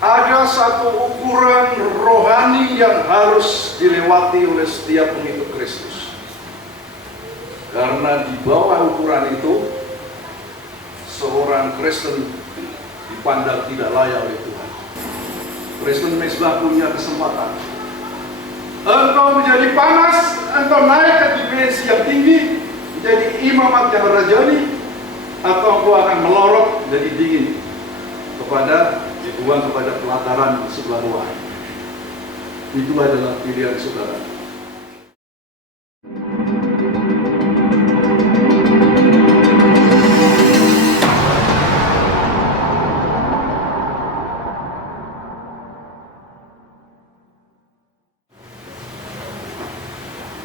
Ada satu ukuran rohani yang harus dilewati oleh setiap pengikut Kristus. Karena di bawah ukuran itu, seorang Kristen dipandang tidak layak oleh Tuhan. Kristen Mesbah punya kesempatan. Engkau menjadi panas, engkau naik ke dimensi yang tinggi, menjadi imamat yang rajani, atau engkau akan melorot menjadi dingin dibuang kepada pelataran sebelah luar. Itu adalah pilihan saudara.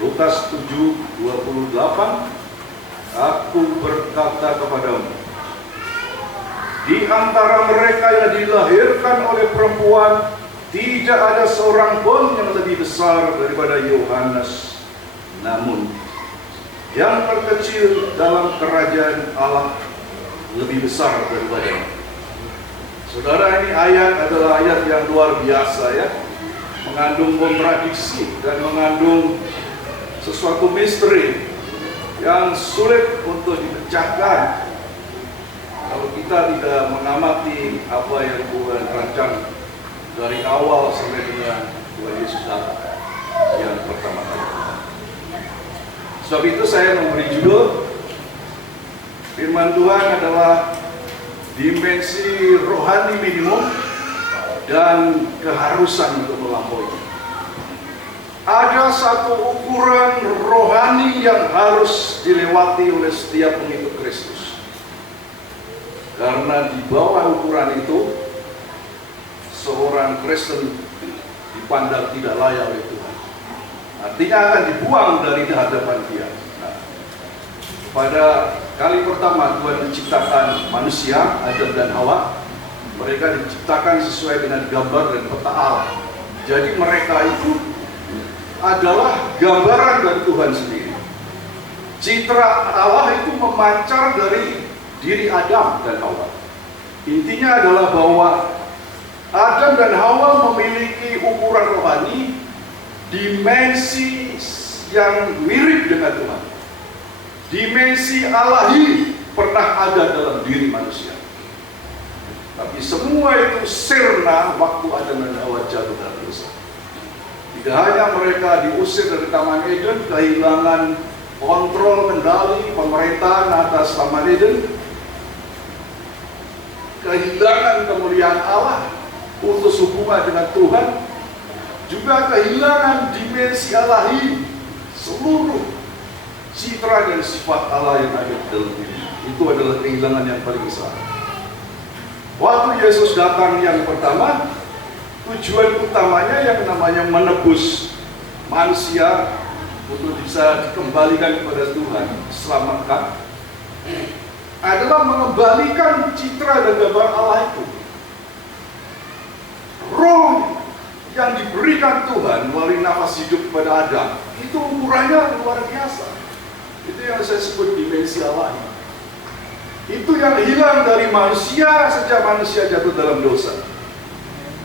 Lukas 7:28, aku berkata kepadamu, di antara mereka yang dilahirkan oleh perempuan, tidak ada seorang pun yang lebih besar daripada Yohanes. Namun, yang terkecil dalam kerajaan Allah lebih besar daripadanya. Saudara, ini ayat adalah ayat yang luar biasa ya. Mengandung kontradiksi dan mengandung sesuatu misteri yang sulit untuk dipecahkan kalau kita tidak mengamati apa yang Tuhan rancang dari awal sampai dengan Tuhan Yesus datang yang pertama kali. Sebab itu saya memberi judul firman Tuhan adalah dimensi rohani minimum dan keharusan untuk melampaui. Ada satu ukuran rohani yang harus dilewati oleh setiap pengikut Kristus. Karena di bawah ukuran itu, seorang Kristen dipandang tidak layak oleh Tuhan. Artinya akan dibuang dari hadapan Dia. Nah, pada kali pertama Tuhan menciptakan manusia, Adam dan Hawa, mereka diciptakan sesuai dengan gambar dan peta Allah. Jadi mereka itu adalah gambaran dari Tuhan sendiri. Citra Allah itu memancar dari diri Adam dan Hawa. Intinya adalah bahwa Adam dan Hawa memiliki ukuran rohani, dimensi yang mirip dengan Tuhan. Dimensi Allahi pernah ada dalam diri manusia. Tapi semua itu sirna waktu Adam dan Hawa jatuh dalam dosa. Tidak hanya mereka diusir dari Taman Eden, kehilangan kontrol, kendali, pemerintahan atas Taman Eden, kehilangan kemuliaan Allah, putus hubungan dengan Tuhan, juga kehilangan dimensi Allahi, seluruh citra dan sifat Allah yang ada di dalam diri. Itu adalah kehilangan yang paling besar. Waktu Yesus datang yang pertama, tujuan utamanya yang namanya menebus manusia untuk bisa dikembalikan kepada Tuhan, selamatkan, adalah mengembalikan citra dan gambar Allah itu. Roh yang diberikan Tuhan melalui nafas hidup kepada Adam, itu ukurannya luar biasa. Itu yang saya sebut dimensi Allahi. Itu yang hilang dari manusia sejak manusia jatuh dalam dosa.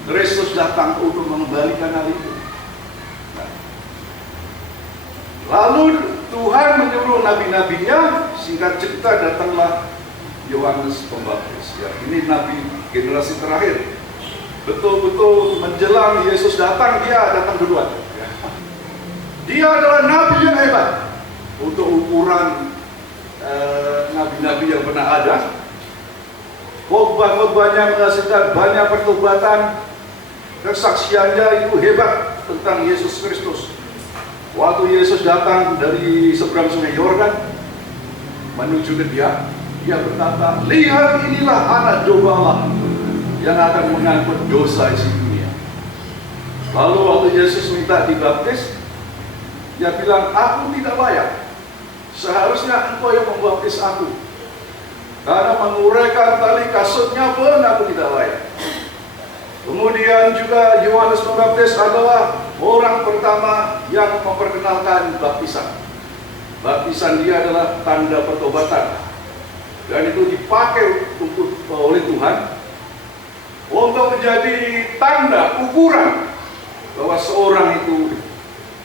Kristus datang untuk mengembalikan hal itu. Lalu Tuhan menyuruh nabi-nabinya, singkat cerita datanglah Yohanes Pembaptis. Ya, ini nabi generasi terakhir. Betul-betul menjelang Yesus datang, dia datang duluan. Ya. Dia adalah nabi yang hebat untuk ukuran nabi-nabi yang pernah ada. Khotbah-khotbahnya menghasilkan banyak pertobatan. Kesaksiannya itu hebat tentang Yesus Kristus. Waktu Yesus datang dari seberang sungai Yordan menuju ke dia berkata, lihat inilah anak domba Allah yang akan mengangkut dosa isi dunia. Lalu waktu Yesus minta dibaptis, dia bilang, aku tidak layak. Seharusnya engkau yang membaptis aku. Karena menguraikan tali kasutnya pun aku tidak layak. Kemudian juga Yohanes Pembaptis adalah orang pertama yang memperkenalkan baptisan. Baptisan dia adalah tanda pertobatan. Dan itu dipakai oleh Tuhan untuk menjadi tanda, ukuran bahwa seorang itu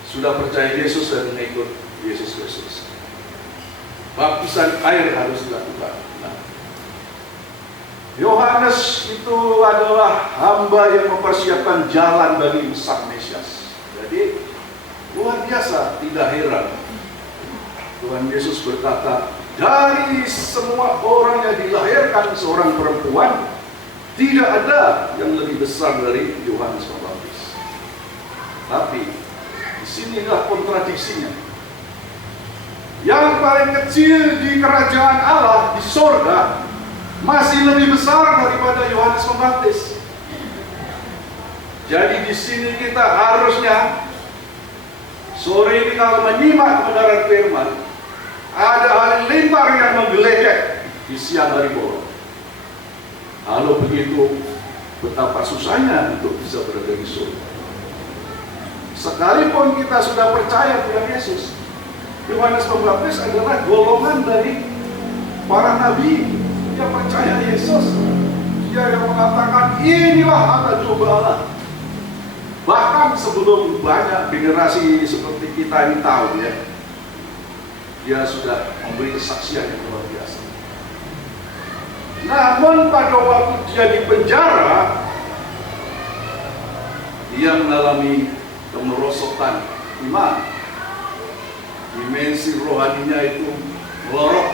sudah percaya Yesus dan mengikut Yesus Kristus. Baptisan air harus dilakukan. Nah, Yohanes itu adalah hamba yang mempersiapkan jalan bagi Sang Mesias. Jadi luar biasa, tidak heran Tuhan Yesus berkata, dari semua orang yang dilahirkan seorang perempuan, tidak ada yang lebih besar dari Yohanes Pembaptis. Tapi disinilah kontradiksinya. Yang paling kecil di kerajaan Allah di sorga masih lebih besar daripada Yohanes Pembaptis. Jadi di sini kita harusnya sore ini kalau menyimak kebenaran firman, ada halilintar yang menggeletek di siang hari bolong. Kalau begitu, betapa susahnya untuk bisa berada di surga. Sekalipun kita sudah percaya pada Yesus, Yohanes Pembaptis adalah golongan dari para nabi yang percaya Yesus. Dia yang mengatakan, inilah anak domba Allah. Bahkan sebelum banyak generasi seperti kita ini tahu ya, dia sudah memberi kesaksian yang luar biasa. Namun pada waktu dia di penjara, dia mengalami kemerosotan iman. Dimensi rohaninya itu melorot.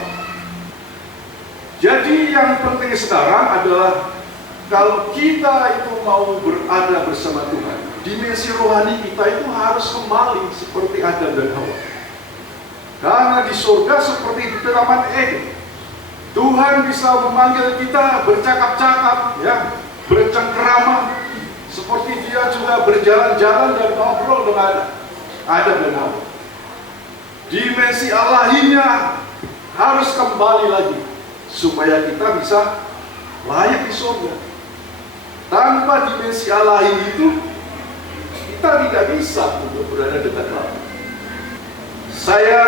Jadi yang penting sekarang adalah kalau kita itu mau berada bersama Tuhan, dimensi rohani kita itu harus kembali seperti Adam dan Hawa. Karena di surga seperti di Taman Eden, Tuhan bisa memanggil kita bercakap-cakap, ya, bercengkerama, seperti Dia juga berjalan-jalan dan ngobrol dengan Adam dan Hawa. Dimensi Allahinya harus kembali lagi supaya kita bisa layak di surga. Tanpa dimensi Allahi itu, kita tidak bisa untuk berada dekat Allah. Saya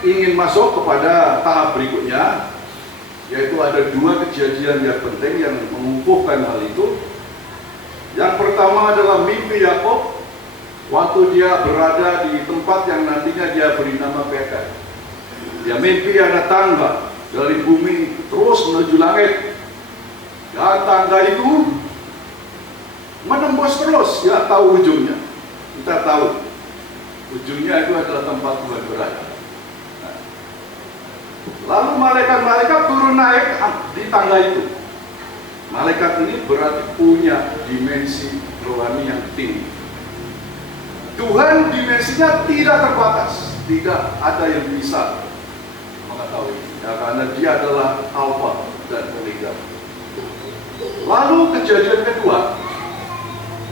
ingin masuk kepada tahap berikutnya, yaitu ada dua kejadian yang penting yang mengukuhkan hal itu. Yang pertama adalah mimpi Yakub waktu dia berada di tempat yang nantinya dia beri nama Betel. Dia mimpi ada tangga dari bumi terus menuju langit, dan tangga itu menembus terus, dia tahu ujungnya. Kita tahu ujungnya itu adalah tempat Tuhan berada. Nah, lalu malaikat-malaikat turun naik di tangga itu. Malaikat ini berarti punya dimensi rohani yang tinggi. Tuhan dimensinya tidak terbatas, tidak ada yang bisa mengetahui, ya, karena Dia adalah Alfa dan Omega. Lalu kejadian kedua,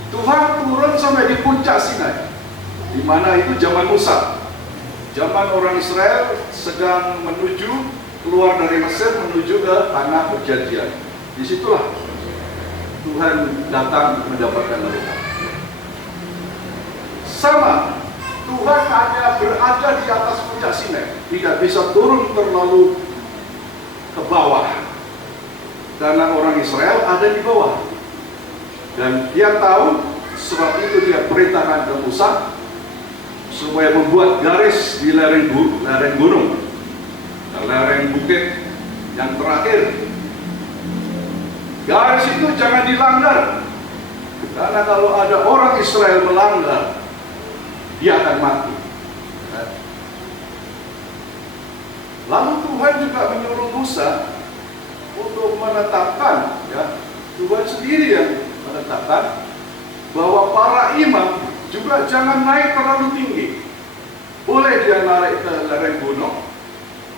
Tuhan turun sampai di puncak Sinai, di mana itu zaman Musa, zaman orang Israel sedang menuju keluar dari Mesir menuju ke tanah perjanjian. Disitulah Tuhan datang mendapatkan mereka. Sama, Tuhan hanya berada di atas puncak Sinai, tidak bisa turun terlalu ke bawah, karena orang Israel ada di bawah. Dan dia tahu, sebab itu dia perintahkan ke Musa supaya membuat garis di lereng gunung, lereng bukit yang terakhir. Garis itu jangan dilanggar, karena kalau ada orang Israel melanggar, dia akan mati. Lalu Tuhan juga menyuruh Musa untuk menetapkan, ya, Tuhan sendiri yang menetapkan bahwa para imam juga jangan naik terlalu tinggi. Boleh dia naik ke lereng gunung,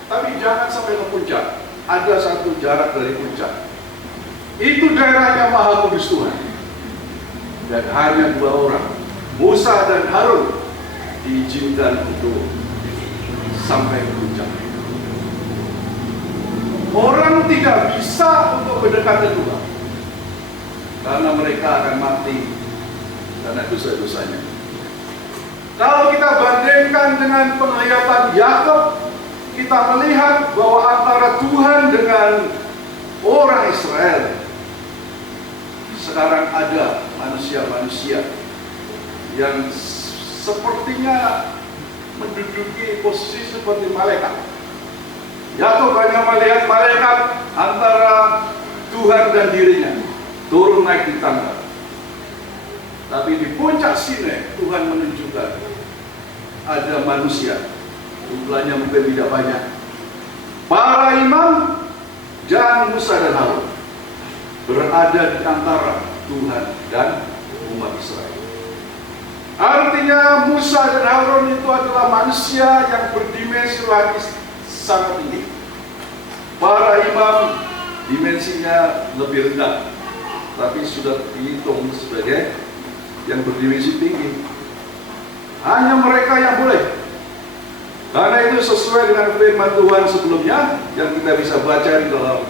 tapi jangan sampai ke puncak. Ada satu jarak dari puncak. Itu daerahnya Maha Kudus Tuhan. Dan hanya dua orang, Musa dan Harun, diizinkan untuk sampai ke puncak. Orang tidak bisa untuk mendekat ke Tuhan, karena mereka akan mati karena dosa-dosanya. Kalau kita bandingkan dengan penglihatan Yakub, kita melihat bahwa antara Tuhan dengan orang Israel sekarang ada manusia-manusia yang sepertinya menduduki posisi seperti malaikat. Yakub hanya melihat malaikat antara Tuhan dan dirinya turun naik di tangga. Tapi di puncak Sinai Tuhan menunjukkan ada manusia, jumlahnya mungkin tidak banyak, para imam dan Musa dan Harun berada di antara Tuhan dan umat Israel. Artinya Musa dan Harun itu adalah manusia yang berdimensi rohani sangat tinggi. Para imam dimensinya lebih rendah, tapi sudah dihitung sebagai yang berdimensi tinggi. Hanya mereka yang boleh. Karena itu sesuai dengan firman Tuhan sebelumnya yang kita bisa baca di dalam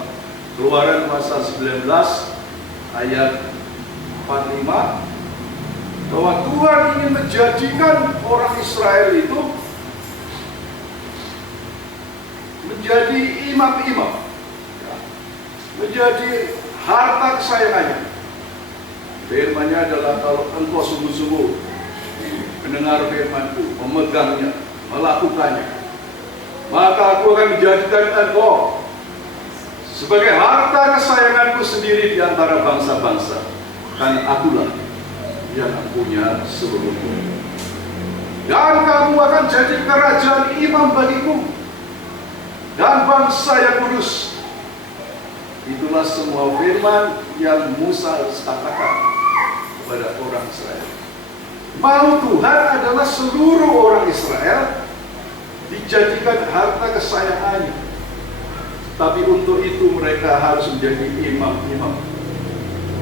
Keluaran pasal 19 ayat 45, bahwa Tuhan ingin menjadikan orang Israel itu menjadi imam-imam, menjadi harta kesayangannya. Firman-Nya adalah, kalau engkau sungguh-sungguh mendengar firman-Ku, memegangnya, melakukannya, maka Aku akan menjadikan engkau sebagai harta kesayanganku sendiri di antara bangsa-bangsa, karena Akulah yang punya seluruh dunia. Dan kamu akan jadi kerajaan imam bagiku dan bangsa yang kudus. Itulah semua firman yang Musa katakan kepada orang Israel. Mau Tuhan adalah seluruh orang Israel dijadikan harta kesayangannya. Tapi untuk itu mereka harus menjadi imam-imam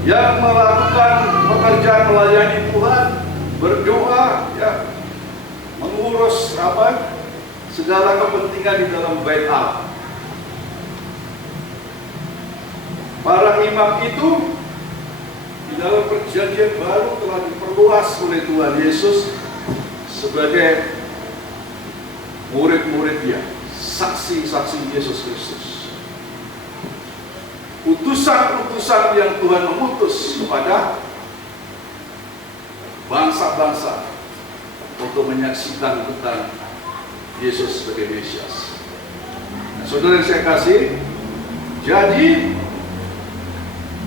yang melakukan pekerjaan melayani Tuhan, berdoa, ya, mengurus segala kepentingan di dalam bait Allah. Para imam itu di dalam perjanjian baru telah diperluas oleh Tuhan Yesus sebagai murid-murid Dia, saksi-saksi Yesus Kristus. Utusan-utusan yang Tuhan mengutus kepada bangsa-bangsa untuk menyaksikan tentang Yesus sebagai Mesias. Nah, saudara yang saya kasih, jadi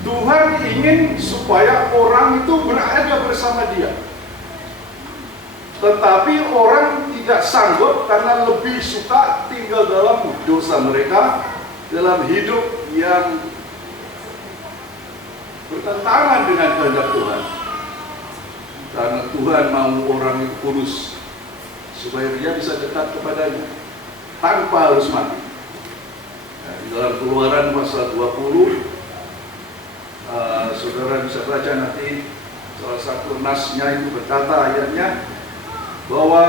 Tuhan ingin supaya orang itu berada bersama Dia. Tetapi orang tidak sanggup karena lebih suka tinggal dalam dosa mereka, dalam hidup yang bertentangan dengan kehendak Tuhan. Karena Tuhan mau orang itu kudus supaya dia bisa dekat kepadanya tanpa harus mati. Nah, di dalam Keluaran pasal 20, saudara bisa baca nanti, salah satu nasnya itu berkata, ayatnya, bahwa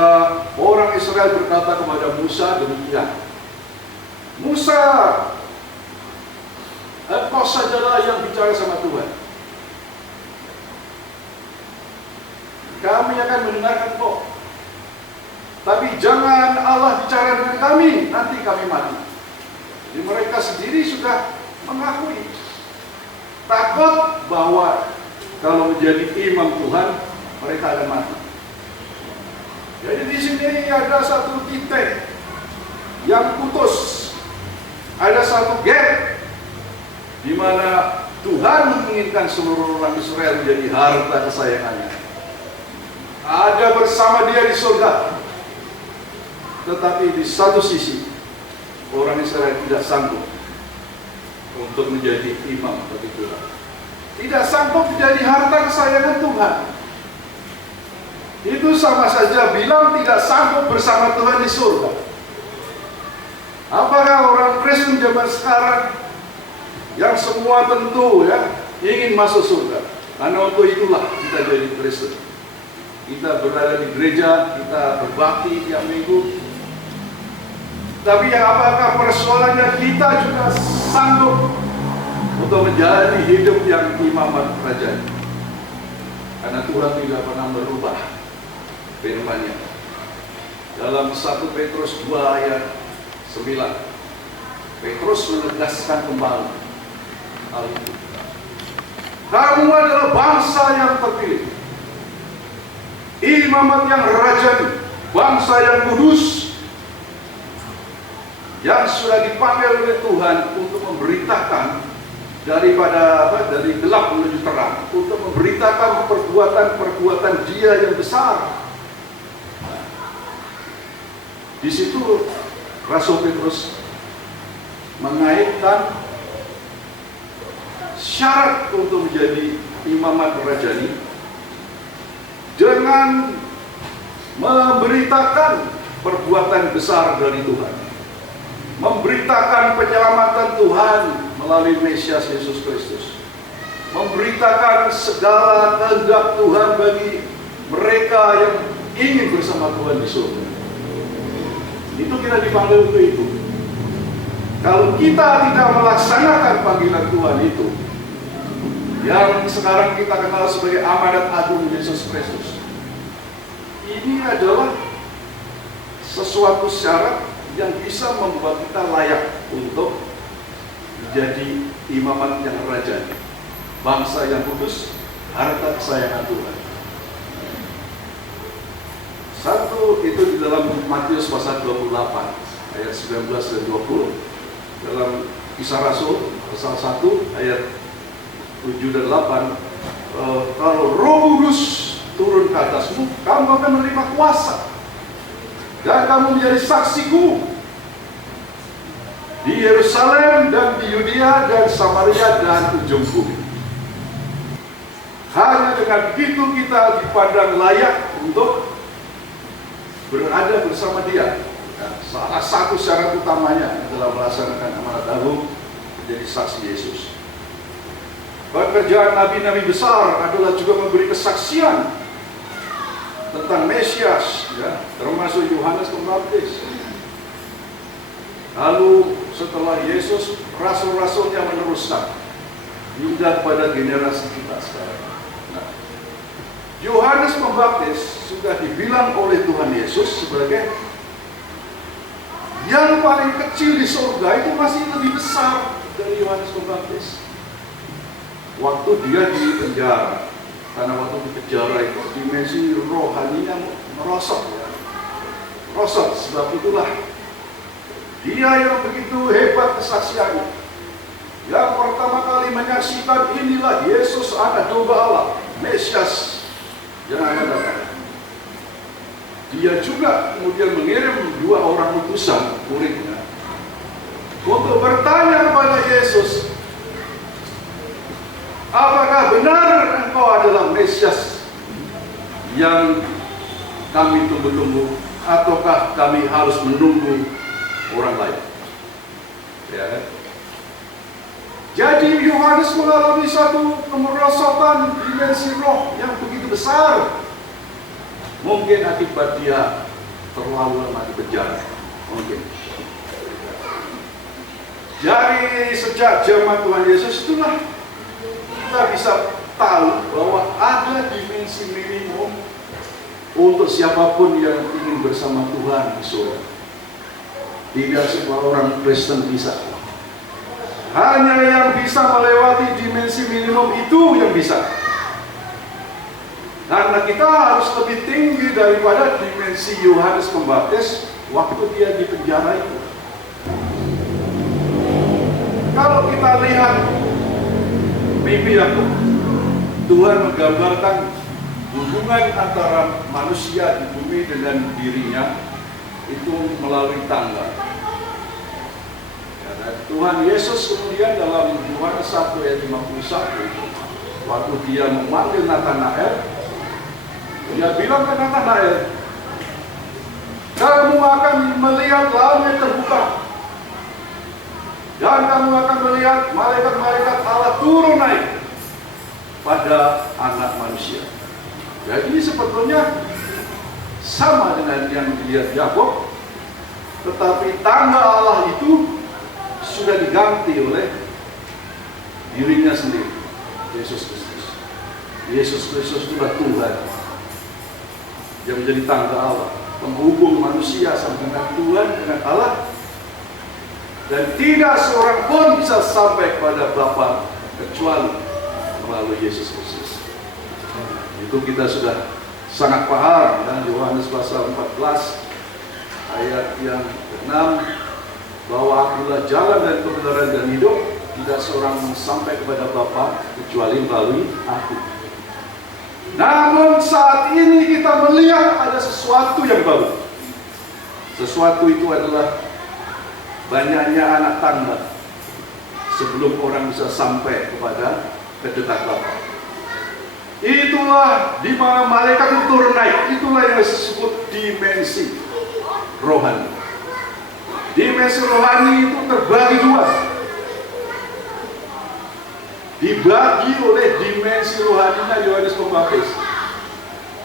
orang Israel berkata kepada Musa demikian, Musa, engkau sajalah yang bicara sama Tuhan. Kami akan mendengarkan kau. Tapi jangan Allah bicara dengan kami, nanti kami mati. Jadi mereka sendiri sudah mengakui, takut bahwa kalau menjadi imam Tuhan, mereka akan mati. Jadi di sini ada satu titik yang putus, ada satu gap di mana Tuhan menginginkan seluruh orang Israel menjadi harta kesayangannya, ada bersama Dia di surga. Tetapi di satu sisi orang Israel tidak sanggup untuk menjadi imam bagi Tuhan, tidak sanggup menjadi harta kesayangan Tuhan. Itu sama saja bilang tidak sanggup bersama Tuhan di surga. Apakah orang Kristen zaman sekarang yang semua tentu ingin masuk surga? Karena untuk itulah kita jadi Kristen. Kita berada di gereja, kita berbakti tiap minggu. Tapi apakah persoalannya kita juga sanggup untuk menjalani hidup yang imamat kerajaan? Karena Tuhan tidak pernah berubah firman-Nya. Dalam 1 Petrus 2 ayat 9, Petrus menegaskan kembali hal itu. Kamu adalah bangsa yang terpilih, imamat yang rajani, bangsa yang kudus, yang sudah dipanggil oleh Tuhan untuk memberitakan dari gelap menuju terang, untuk memberitakan perbuatan-perbuatan Dia yang besar. Di situ Rasul Petrus mengaitkan syarat untuk menjadi imamat rajani dengan memberitakan perbuatan besar dari Tuhan, memberitakan penyelamatan Tuhan melalui Mesias Yesus Kristus, memberitakan segala kehendak Tuhan bagi mereka yang ingin bersama Tuhan di surga. Itu kita dipanggil untuk itu. Kalau kita tidak melaksanakan panggilan Tuhan itu, yang sekarang kita kenal sebagai amanat agung Yesus Kristus, ini adalah sesuatu syarat yang bisa membuat kita layak untuk menjadi imamat yang rajani, bangsa yang kudus, harta kesayangan Tuhan. Satu itu di dalam Matius pasal 28 ayat 19 dan 20, dalam Kisah Rasul pasal 1 ayat 7 dan 8, kalau Roh Kudus turun ke atasmu, kamu akan menerima kuasa dan kamu menjadi saksiku di Yerusalem dan di Yudea dan Samaria dan ujung bumi. Hanya dengan begitu kita dipandang layak untuk berada bersama Dia. Nah, salah satu syarat utamanya adalah melaksanakan amanat agung menjadi saksi Yesus. Pekerjaan nabi-nabi besar adalah juga memberi kesaksian tentang Mesias, ya, termasuk Yohanes Pembaptis. Lalu setelah Yesus, rasul-rasulnya meneruskan hingga pada generasi kita sekarang. Nah, Yohanes Pembaptis sudah dibilang oleh Tuhan Yesus sebagai yang paling kecil di surga, itu masih lebih besar dari Yohanes Pembaptis. Waktu dia di penjara, karena waktu di penjara itu dimensi rohaninya merosot, ya. Merosot, sebab itulah dia yang begitu hebat kesaksiannya, yang pertama kali menyaksikan inilah Yesus anak domba Allah, Mesias yang akan datang. Dia juga kemudian mengirim 2 orang utusan muridnya untuk bertanya kepada Yesus, apakah benar engkau adalah Mesias yang kami tunggu-tunggu, ataukah kami harus menunggu orang lain? Ya. Jadi Yohanes mengalami satu kemerosotan dimensi roh yang begitu besar. Mungkin akibat dia terlalu lama di penjara. Mungkin. Jadi sejak zaman Tuhan Yesus itulah kita bisa tahu bahwa ada dimensi minimum untuk siapapun yang ingin bersama Tuhan di surga. Tidak semua orang Kristen bisa. Hanya yang bisa melewati dimensi minimum itu yang bisa. Karena kita harus lebih tinggi daripada dimensi Yohanes Pembaptis waktu dia di penjara itu. Kalau kita lihat mimpi Yakub, Tuhan menggambarkan hubungan antara manusia di bumi dengan dirinya itu melalui tangga. Ya, dan Tuhan Yesus kemudian dalam Yohanes 1 ayat 51, waktu dia memanggil Natanael, dia bilang ke Natanael, kamu akan melihat langit terbuka, dan kamu akan melihat malaikat-malaikat Allah turun naik pada anak manusia. Jadi sebetulnya sama dengan yang dilihat Yakub, tetapi tangga Allah itu sudah diganti oleh dirinya sendiri, Yesus Kristus. Yesus Kristus itulah Tuhan yang menjadi tangga Allah, penghubung manusia sama dengan Tuhan, dengan Allah. Dan tidak seorang pun bisa sampai kepada Bapa kecuali melalui melalui Yesus Kristus. Itu kita sudah sangat paham, dan Yohanes pasal 14 ayat yang ke-6, bahwa akulah jalan dan kebenaran dan hidup, tidak seorang sampai kepada Bapa kecuali melalui aku. Namun saat ini kita melihat ada sesuatu yang baru. Sesuatu itu adalah banyaknya anak tangga sebelum orang bisa sampai kepada kedekat Bapa. Itulah di mana malaikat itu turun naik. Itulah yang disebut dimensi rohani. Dimensi rohani itu terbagi dua. Dibagi oleh dimensi rohaninya Yohanes Pembaptis.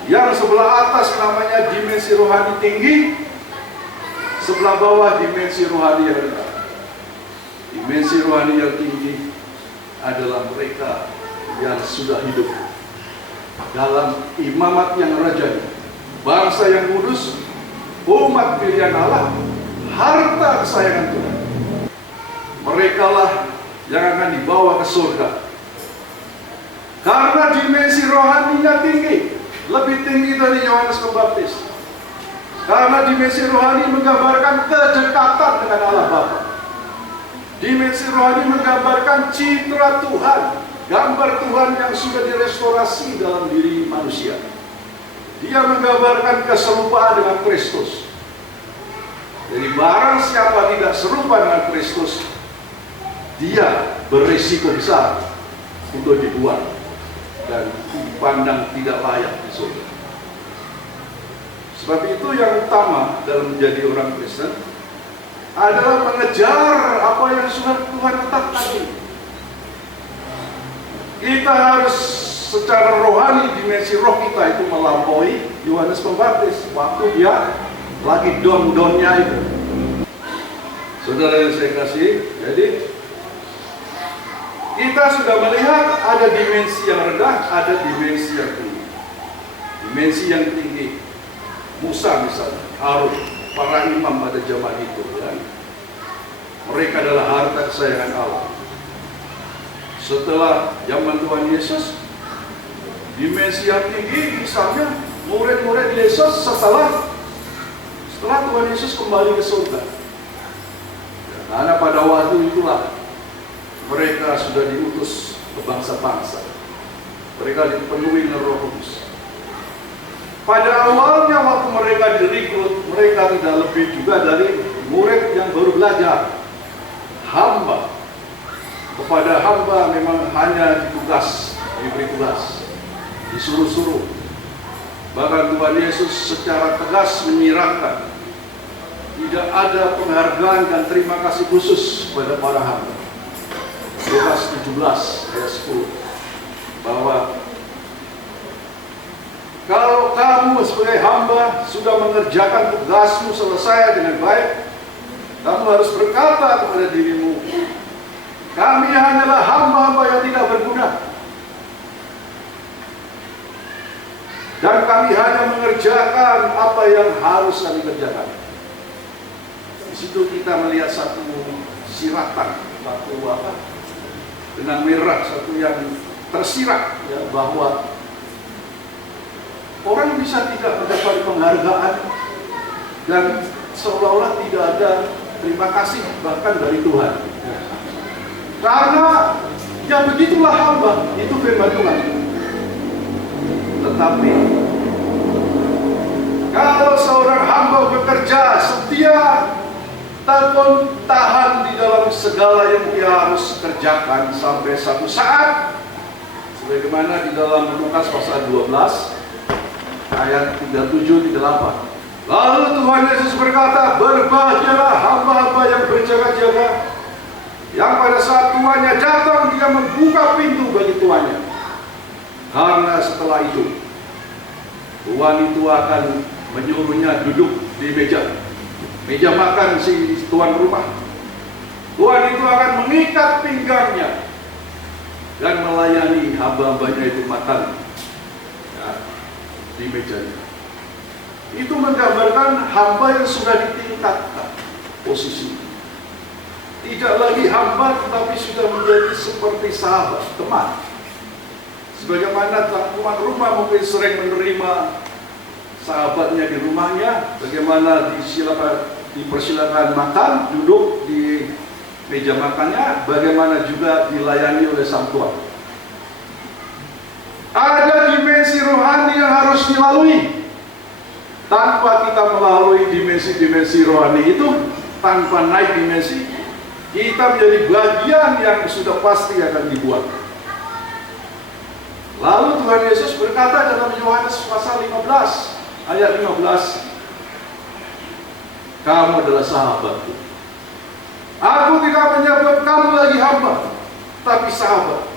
Yang sebelah atas namanya dimensi rohani tinggi, sebelah bawah dimensi rohani yang rendah. Dimensi rohani yang tinggi adalah mereka yang sudah hidup dalam imamat yang rajani, bangsa yang kudus, umat pilihan Allah, harta kesayangan Tuhan. Mereka lah yang akan dibawa ke surga. Karena dimensi rohaninya tinggi, lebih tinggi dari Yohanes Pembaptis. Karena dimensi rohani menggambarkan kedekatan dengan Allah Bapa. Dimensi rohani menggambarkan citra Tuhan, gambar Tuhan yang sudah direstorasi dalam diri manusia. Dia menggambarkan keserupaan dengan Kristus. Jadi barang siapa tidak serupa dengan Kristus, dia berisiko besar untuk dibuang dan dipandang tidak layak di surga. Sebab itu yang utama dalam menjadi orang Kristen adalah mengejar apa yang sudah Tuhan tetapkan. Kita harus secara rohani, dimensi roh kita itu melampaui Yohanes Pembaptis waktu dia lagi don-donnya itu. Saudara yang saya kasih, jadi kita sudah melihat ada dimensi yang rendah, ada dimensi yang tinggi. Dimensi yang tinggi, Musa misalnya, Harun, para imam pada zaman itu, kan? Mereka adalah harta kesayangan Allah. Setelah zaman Tuhan Yesus, dimensi yang tinggi misalnya murid-murid Yesus setelah Tuhan Yesus kembali ke surga. Karena pada waktu itulah mereka sudah diutus ke bangsa-bangsa. Mereka dipenuhi dengan Roh Kudus. Pada awalnya waktu mereka direkrut, mereka tidak lebih juga dari murid yang baru belajar. Hamba. Kepada hamba memang hanya diberi tugas, disuruh-suruh. Bahkan Tuhan Yesus secara tegas menyerahkan, tidak ada penghargaan dan terima kasih khusus kepada para hamba. Lukas 17 ayat 10, bahwa kalau kamu sebagai hamba sudah mengerjakan tugasmu selesai dengan baik, kamu harus berkata kepada dirimu, kami hanyalah hamba-hamba yang tidak berguna, dan kami hanya mengerjakan apa yang harus kami kerjakan. Di situ kita melihat satu siratan, satu apa? Dengan merah, satu yang tersirat, ya, bahwa orang bisa tidak mendapat penghargaan dan seolah-olah tidak ada terima kasih bahkan dari Tuhan. Karena ya begitulah hamba, itu firman Tuhan. Tetapi kalau seorang hamba bekerja setia, tahan di dalam segala yang dia harus kerjakan sampai satu saat, sebagaimana di dalam Lukas pasal 12 ayat 37-38. Lalu Tuhan Yesus berkata, berbahagialah hamba-hamba yang berjaga-jaga, yang pada saat tuannya datang dia membuka pintu bagi tuannya. Karena setelah itu tuan itu akan menyuruhnya duduk di meja makan si tuan rumah. Tuan itu akan mengikat pinggangnya dan melayani hamba-hambanya itu makan, ya, di mejanya. Itu menggambarkan hamba yang sudah ditingkatkan posisi. Tidak lagi hamba tetapi sudah menjadi seperti sahabat, teman. Sebagaimana tuan rumah mungkin sering menerima sahabatnya di rumahnya, bagaimana dipersilakan makan, duduk di meja makannya, bagaimana juga dilayani oleh sang tuan. Ada dimensi rohani yang harus dilalui. Tanpa kita melalui dimensi-dimensi rohani itu, tanpa naik dimensi, kita menjadi bagian yang sudah pasti akan dibuat. Lalu Tuhan Yesus berkata dalam Yohanes pasal 15 ayat 15, kamu adalah sahabatku. Aku tidak menyebut kamu lagi hamba, tapi sahabat.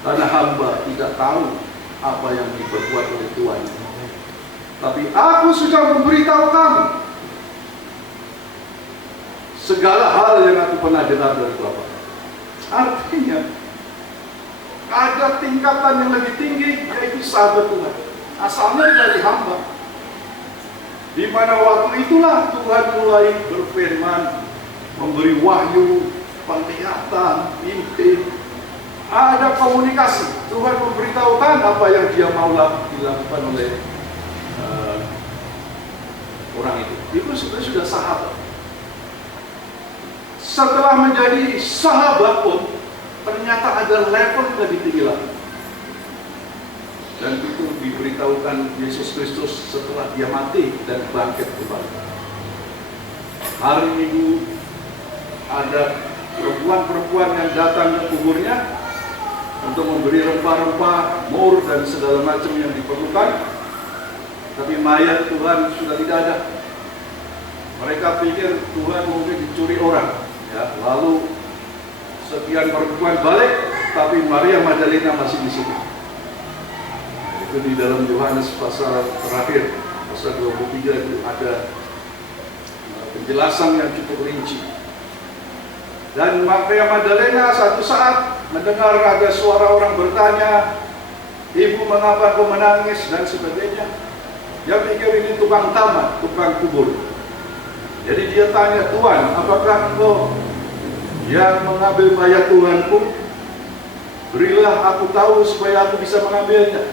Karena hamba tidak tahu apa yang diperbuat oleh Tuhan. Tapi aku sudah memberitahu kamu segala hal yang aku pernah dengar dari Bapa. Artinya ada tingkatan yang lebih tinggi, yaitu sahabat Tuhan. Asalnya dari hamba. Di mana waktu itulah Tuhan mulai berfirman, memberi wahyu, penglihatan, mimpi. Ada komunikasi. Tuhan memberitahukan apa yang dia mau dilakukan oleh orang itu. Itu sebenarnya sudah sahabat. Setelah menjadi sahabat pun, ternyata ada level yang lebih tinggi lagi. Dan itu diberitahukan Yesus Kristus setelah dia mati dan bangkit kembali. Hari Minggu ada perempuan-perempuan yang datang ke kuburnya untuk memberi rempah-rempah, mur dan segala macam yang diperlukan. Tapi mayat Tuhan sudah tidak ada. Mereka pikir Tuhan mungkin dicuri orang. Ya, lalu sekian perempuan balik, tapi Maria Magdalena masih di situ. Itu di dalam Yohanes pasal terakhir, pasal 23 itu ada penjelasan yang cukup rinci. Dan Maria Magdalena satu saat mendengar ada suara orang bertanya, ibu mengapa kau menangis dan sebagainya. Dia pikir ini tukang taman, tukang kubur. Jadi dia tanya, Tuhan, apakah engkau yang mengambil mayat Tuhanku? Berilah aku tahu supaya aku bisa mengambilnya.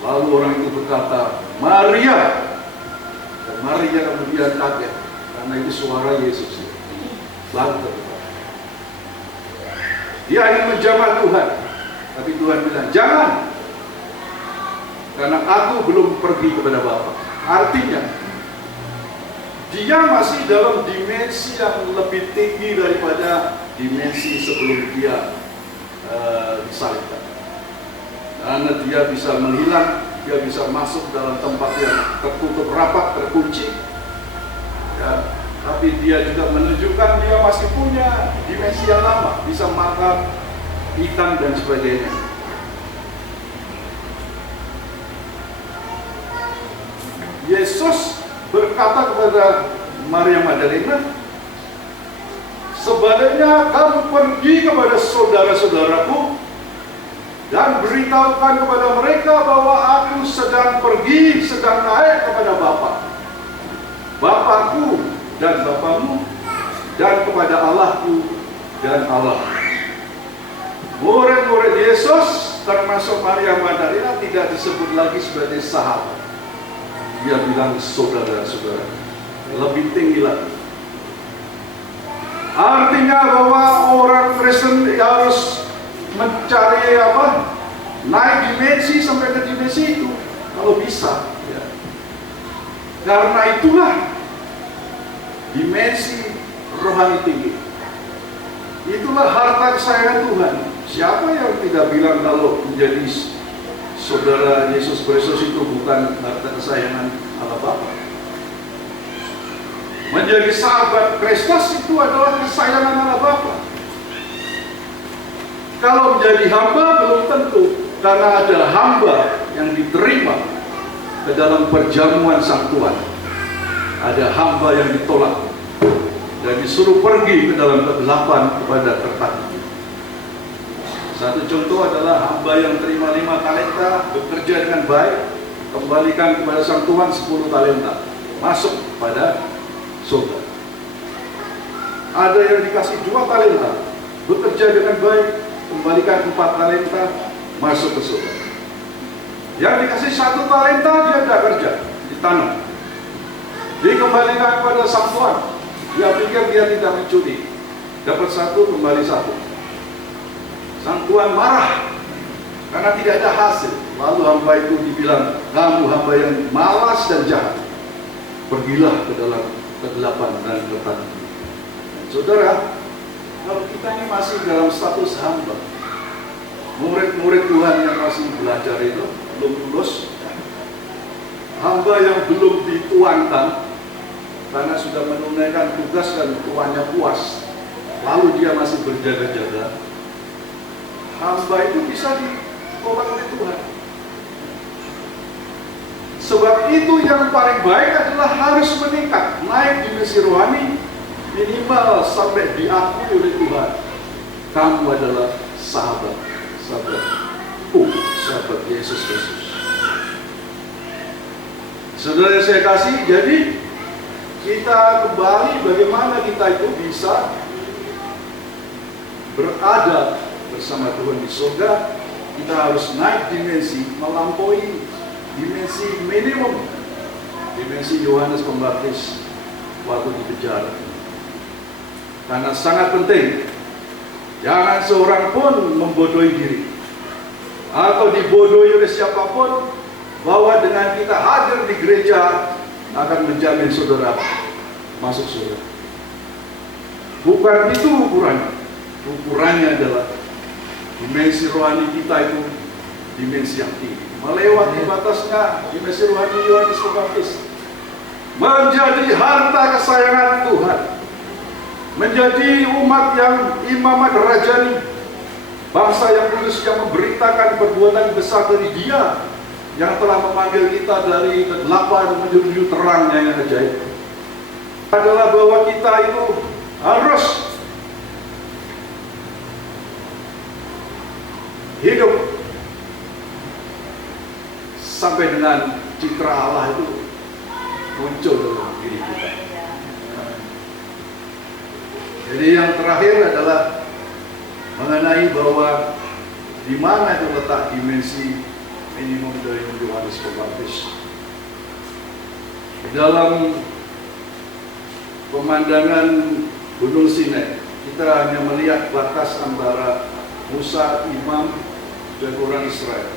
Lalu orang itu berkata, Maria. Dan Maria kemudian kaget, karena itu suara Yesus. Lalu dia ingin menjamah Tuhan, tapi Tuhan bilang, jangan, karena aku belum pergi kepada Bapa. Artinya, dia masih dalam dimensi yang lebih tinggi daripada dimensi sebelum dia disalibkan. Karena dia bisa menghilang, dia bisa masuk dalam tempat yang tertutup rapat, terkunci. Ya, tapi dia juga menunjukkan dia masih punya dimensi yang lama, bisa makan ikan dan sebagainya. Yesus berkata kepada Maria Magdalena, sebaliknya kamu pergi kepada saudara-saudaraku dan beritahukan kepada mereka bahwa aku sedang pergi, sedang naik kepada Bapa, Bapakku dan Bapamu, dan kepada Allahku dan Allah. Murid-murid Yesus termasuk Maria Magdalena tidak disebut lagi sebagai sahabat. Dia bilang saudara-saudara, lebih tinggi lagi. Artinya bahwa orang Kristen harus mencari naik dimensi sampai ke dimensi itu kalau bisa, ya. Karena itulah dimensi rohani tinggi. Itulah harta kesayangan Tuhan. Siapa yang tidak bilang kalau menjadi saudara Yesus Kristus itu bukan harta kesayangan Allah Bapa? Menjadi sahabat Kristus itu adalah kesayangan Allah Bapa. Kalau menjadi hamba belum tentu, karena ada hamba yang diterima ke dalam perjamuan Sang Tuhan. Ada hamba yang ditolak dan disuruh pergi ke dalam kegelapan kepada tertarik. Satu contoh adalah hamba yang terima 5 talenta, bekerja dengan baik, kembalikan kepada Sang Tuhan 10 talenta, masuk pada surga. Ada yang dikasih 2 talenta, bekerja dengan baik, dikembalikan 4 talenta, masuk ke surga. Yang dikasih 1 talenta, dia tidak kerja, ditanam. Dikembalikan pada sang tuan. Dia pikir dia tidak mencuri. Dapat 1, kembali 1. Sang tuan marah karena tidak ada hasil. Lalu hamba itu dibilang, kamu hamba yang malas dan jahat. Pergilah ke dalam kegelapan dan ketakutan. Saudara, kalau kita ini masih dalam status hamba, murid-murid Tuhan yang masih belajar itu belum lulus, hamba yang belum dituankan karena sudah menunaikan tugas dan tuannya puas, lalu dia masih berjaga-jaga, hamba itu bisa ditolak oleh Tuhan. Sebab itu yang paling baik adalah harus meningkat, naik dimensi rohani, minimal sampai diakui oleh Tuhan. Kamu adalah sahabat Yesus Kristus. Saudara yang saya kasih, jadi kita kembali bagaimana kita itu bisa berada bersama Tuhan di surga. Kita harus naik dimensi, melampaui dimensi minimum, dimensi Yohanes Pembaptis waktu dikejar. Karena sangat penting, jangan seorang pun membodohi diri atau dibodohi oleh siapapun bahwa dengan kita hadir di gereja akan menjamin saudara masuk surga. Bukan itu ukurannya. Ukurannya adalah dimensi rohani kita itu dimensi yang tinggi, melewati batasnya dimensi rohani Yohanes Pembaptis, menjadi harta kesayangan Tuhan, menjadi umat yang imamat rajani, bangsa yang kudus yang memberitakan perbuatan besar dari Dia yang telah memanggil kita dari kegelapan menuju terangnya yang ajaib. Adalah bahwa kita itu harus hidup sampai dengan citra Allah itu muncul dalam diri kita. Jadi yang terakhir adalah mengenai bahwa di mana itu letak dimensi minimum dari Yohanes Pembaptis. Dalam pemandangan Gunung Sinai, kita hanya melihat batas antara Musa, imam, dan orang Israel.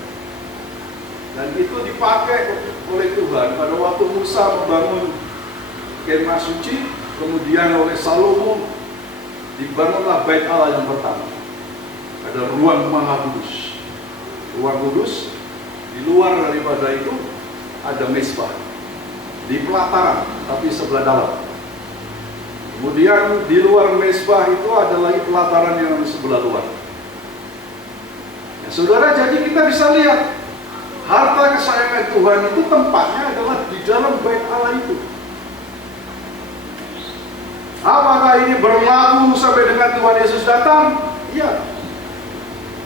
Dan itu dipakai oleh Tuhan pada waktu Musa membangun kemah suci, kemudian oleh Salomo dibangunlah bait Allah yang pertama. Ada ruang maha kudus. Ruang kudus, di luar daripada itu ada mezbah di pelataran, tapi sebelah dalam. Kemudian di luar mezbah itu ada lagi pelataran yang sebelah luar. Ya, saudara, jadi kita bisa lihat harta kesayangan Tuhan itu tempatnya adalah di dalam bait Allah itu. Apakah ini berlaku sampai dengan Tuhan Yesus datang? Iya.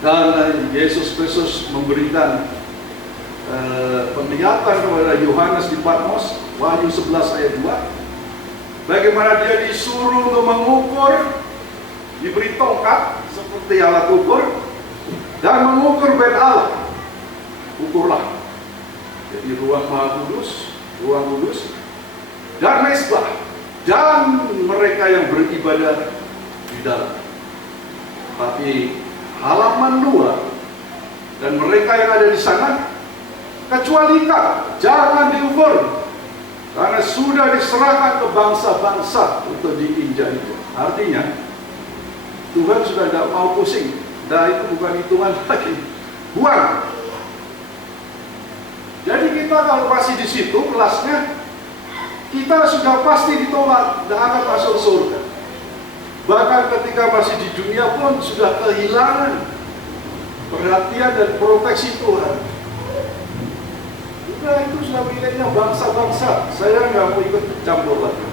Dan Yesus Kristus memberikan penglihatan kepada Yohanes di Patmos, Wahyu 11 ayat 2. Bagaimana dia disuruh untuk mengukur, diberi tongkat seperti alat ukur, dan mengukur bait Allah. Ukurlah. Jadi ruang maha kudus, ruang kudus, dan mezbah, dan mereka yang beribadah di dalam. Tapi halaman luar dan mereka yang ada di sana kecualikan, jangan diukur, karena sudah diserahkan ke bangsa-bangsa untuk diinjak-injak. Artinya Tuhan sudah tidak mau pusing. Nah, itu bukan hitungan lagi, buang. Jadi kita kalau masih di situ kelasnya, kita sudah pasti ditolak, tidak akan masuk surga. Bahkan ketika masih di dunia pun sudah kehilangan perhatian dan proteksi Tuhan. Sudah, itu sudah miliknya bangsa-bangsa. Saya nggak mau ikut campur lagi.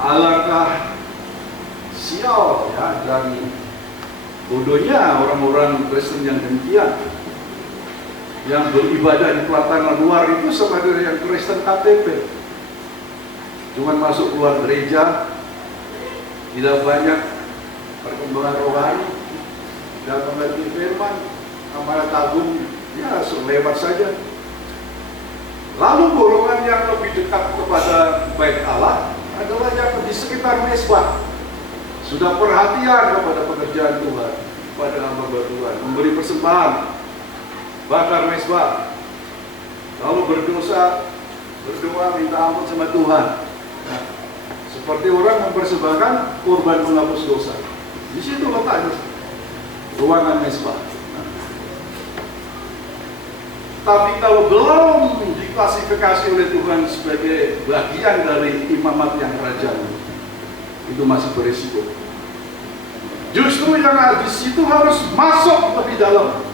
Alangkah sial ya, dan bodohnya orang-orang Kristen yang demikian, yang beribadah di pelataran luar itu sebagai yang Kristen KTP. Cuman masuk keluar gereja, tidak banyak perkembangan rohani, dan mengerti firman, amanat agung, ya lewat saja. Lalu golongan yang lebih dekat kepada bait Allah adalah yang di sekitar mezbah. Sudah perhatian kepada pekerjaan Tuhan, pada hamba Tuhan, memberi persembahan, bakar mezbah, lalu berdoa minta ampun sama Tuhan. Nah, seperti orang mempersembahkan korban menghapus dosa. Di situ letaknya ruangan mezbah. Nah, tapi kalau belum diklasifikasi oleh Tuhan sebagai bagian dari imamat yang kerajaan, itu masih berisiko. Justru yang di situ harus masuk lebih dalam,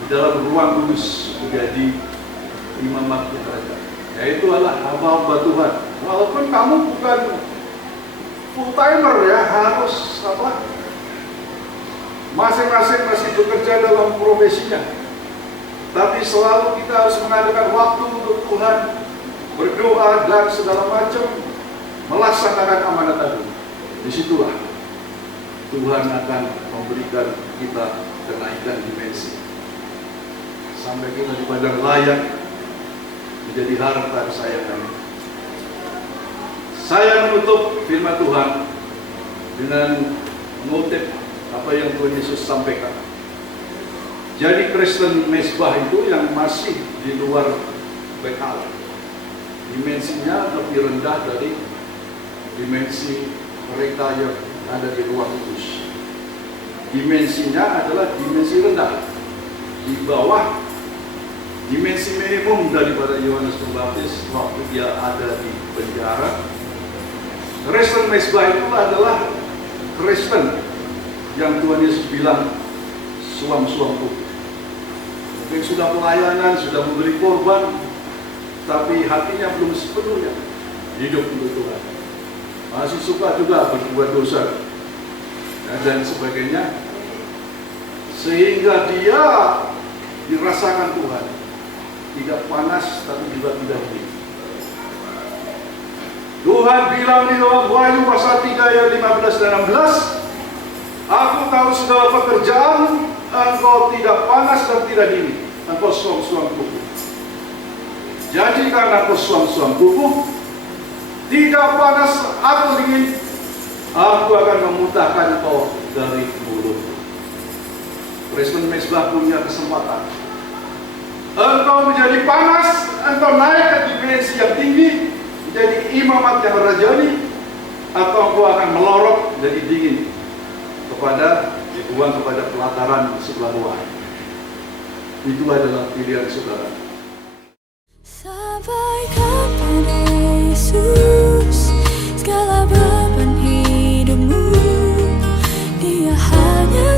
di dalam ruang kudus menjadi imamat yang kerajaan. Yaitu adalah hamba Tuhan. Walaupun kamu bukan full timer ya, harus masing-masing masih bekerja dalam profesinya. Tapi selalu kita harus mengadakan waktu untuk Tuhan, berdoa dan segala macam, melaksanakan amanat agung. Disitulah Tuhan akan memberikan kita kenaikan dimensi sampai kita di padang layak menjadi harta kesayangan. Saya menutup firman Tuhan dengan mengutip apa yang Tuhan Yesus sampaikan. Jadi Kristen mezbah itu yang masih di luar bait Allah, dimensinya lebih rendah dari dimensi mereka yang ada di ruang kudus. Dimensinya adalah dimensi rendah, di bawah dimensi minimum daripada Yohanes Pembaptis waktu dia ada di penjara. Kristen mezbah itu adalah Kristen yang Tuhan Yesus bilang suam-suam putih. Mungkin sudah pelayanan, sudah memberi korban, tapi hatinya belum sepenuhnya hidup untuk Tuhan. Masih suka juga berbuat dosa dan sebagainya, sehingga dia dirasakan Tuhan tidak panas tapi juga tidak dingin. Tuhan bilang di dalam Wahyu pasal 3 ayat 15 dan 16, aku tahu segala pekerjaan, engkau tidak panas dan tidak dingin, engkau suam-suam kukuh. Jadi karena engkau suam-suam kukuh, tidak panas atau dingin, aku akan memuntahkan engkau dari mulutku. Kristen mezbah punya kesempatan. Engkau menjadi panas, engkau naik ke dimensi yang tinggi, menjadi imamat yang rajani, atau engkau akan melorot jadi dingin dibuang kepada pelataran sebelah bawah. Itu adalah pilihan saudara. Sampai kapan Yesus segala beban hidupmu, Dia hanya